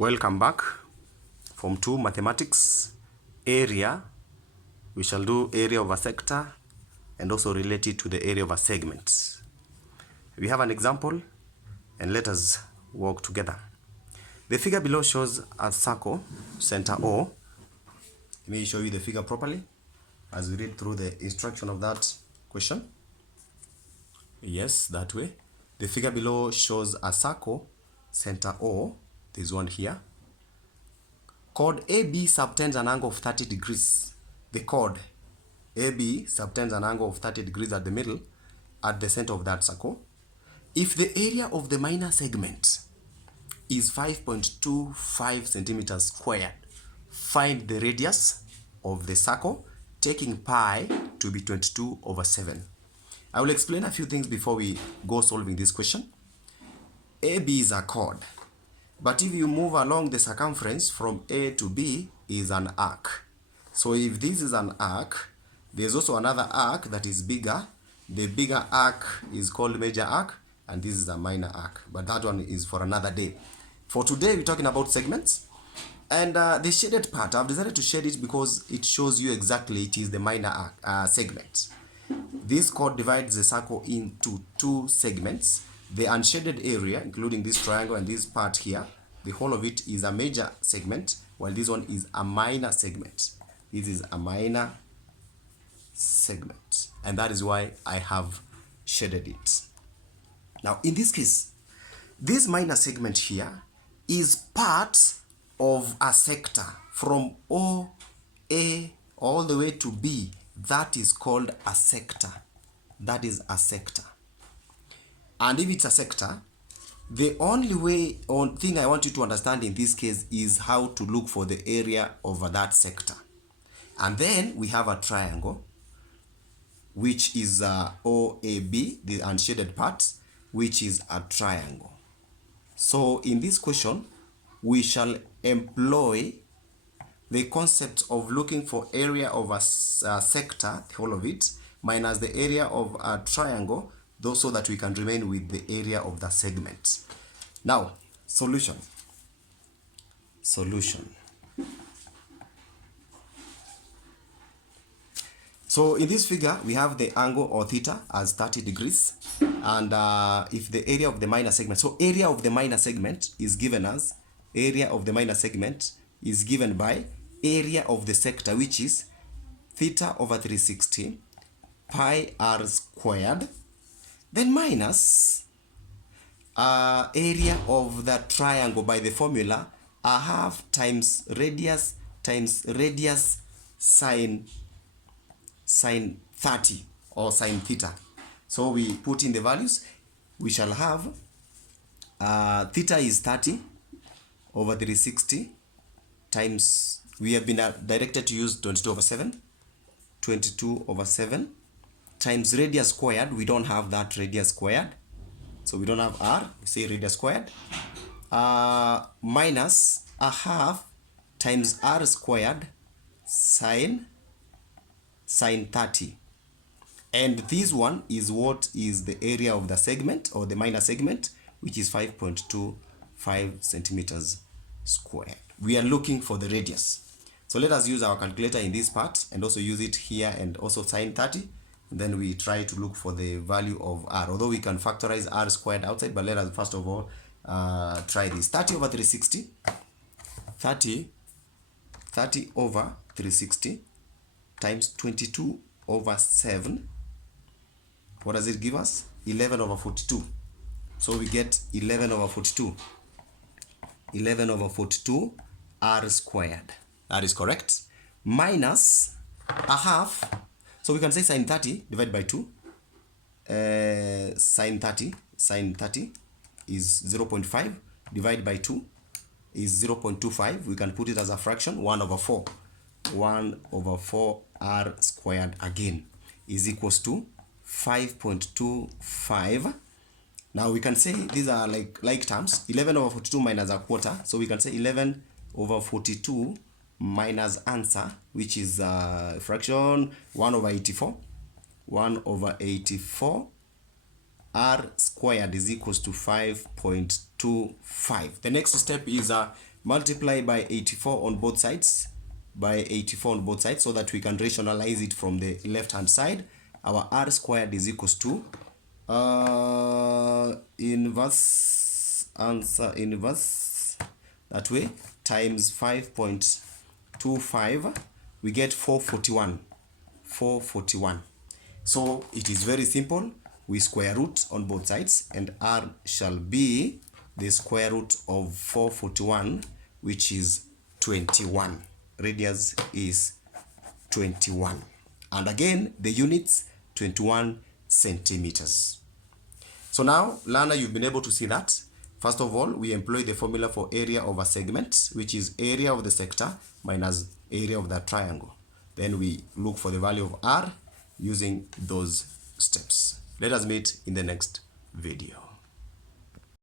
Welcome back. Form 2 Mathematics. Area. We shall do area of a sector and also relate it to the area of a segment. We have an example and let us work together. The figure below shows a circle, center O. Let me show you the figure properly as we read through the instruction of that question. Yes, that way. The figure below shows a circle, center O. There's one here. Chord AB subtends an angle of 30 degrees. The chord AB subtends an angle of 30 degrees at the middle, at the center of that circle. If the area of the minor segment is 5.25 centimeters squared, find the radius of the circle, taking pi to be 22/7. I will explain a few things before we go solving this question. AB is a chord, but if you move along the circumference from A to B is an arc. So if this is an arc, there's also another arc that is bigger. The bigger arc is called major arc, and this is a minor arc, but that one is for another day. For today, we're talking about segments. And the shaded part, I've decided to shade it because it shows you exactly it is the minor arc, segment. This chord divides the circle into two segments. The unshaded area, including this triangle and this part here, the whole of it is a major segment, while this one is a minor segment. This is a minor segment, and that is why I have shaded it. Now, in this case, this minor segment here is part of a sector from OA all the way to B. That is called a sector. That is a sector. And if it's a sector, the only thing I want you to understand in this case is how to look for the area of that sector. And then we have a triangle, which is OAB, the unshaded part, which is a triangle. So in this question, we shall employ the concept of looking for area of a sector, the whole of it, minus the area of a triangle, though, so that we can remain with the area of the segment. Now, solution. So in this figure, we have the angle or theta as 30 degrees. And if the area of the minor segment, so area of the minor segment is given as, area of the minor segment is given by area of the sector, which is theta over 360 pi r squared, then minus area of the triangle by the formula a half times radius sine 30 or sine theta. So we put in the values. We shall have theta is 30 over 360 times, we have been directed to use 22/7 times radius squared. We don't have that radius squared, so we don't have r, we say radius squared, minus a half times r squared sine 30. And this one is what is the area of the segment or the minor segment, which is 5.25 centimeters squared. We are looking for the radius. So let us use our calculator in this part and also use it here and also sine 30. Then we try to look for the value of r, although we can factorize r squared outside, but let us first of all try this. 30 over 360, 30 over 360 times 22/7. What does it give us? 11/42. So we get 11/42. 11/42 r squared. That is correct. Minus a half. So we can say sine 30 divided by 2. Sine 30 is 0.5 divided by 2 is 0.25. We can put it as a fraction, 1/4. 1/4 r squared again is equals to 5.25. Now we can say these are like terms. 11/42 minus a quarter. So we can say 11/42 minus answer, which is fraction 1/84. 1/84 r squared is equals to 5.25. The next step is multiply by 84 on both sides, so that we can rationalize it from the left hand side. Our r squared is equals to inverse that way times 5.25, we get 441. So it is very simple. We square root on both sides, and r shall be the square root of 441, which is 21. Radius is 21, and again the units 21 centimeters. So now, learner, you've been able to see that. First of all, we employ the formula for area of a segment, which is area of the sector minus area of that triangle. Then we look for the value of r using those steps. Let us meet in the next video.